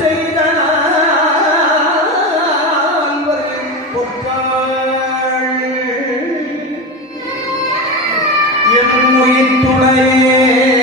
செய்தனின் பொற்றாள் என் உயிர் துணையே